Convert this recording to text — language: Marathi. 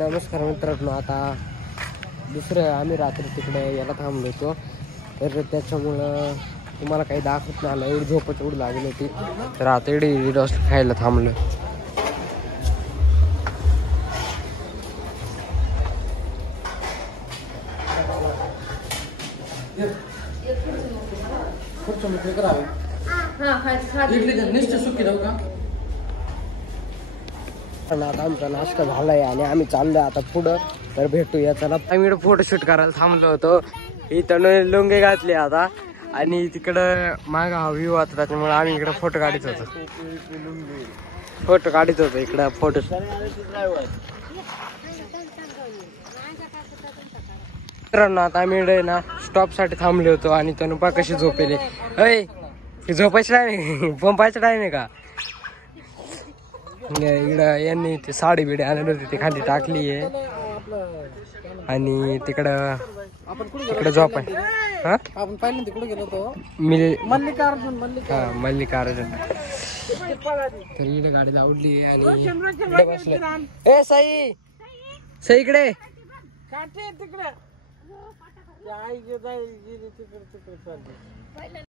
नमस्कार मित्रांनो, आता दुसरं आम्ही रात्री तिकडे याला थांबलो होतो, तर त्याच्यामुळं तुम्हाला काही दाखवत नाही आलं. एवढी झोपच एवढी लागली होती, तर आता एवढी रस खायला थांबलो. आता आमचा नाश्ता झालाय आणि आम्ही चाललोय आता पुढं. तर भेटूया, चला. आम्ही इकडे फोटोशूट करायला थांबलो होतो. इथं लुंगे घातले आता आणि तिकडं माग हा व्ह्यू होता, त्याच्यामुळे आम्ही इकडे फोटो काढत होतो. इकडं फोटो. मित्रांनो, आता आम्ही इकडे ना स्टॉप साठी थांबले होतो आणि त्यानं पा कशी झोपेले. झोपायचं टाइम पंपायचं टाइम आहे का? इकडं यांनी ते साडी बिडी आणली होती, ती खाली टाकली आहे आणि तिकडं झोप आहे. आपण पहिल्यांदा तिकडे गेलो होतो मल्लिकार्जुन. तर इकडे गाडी लावली आणि साई इकडे तिकडे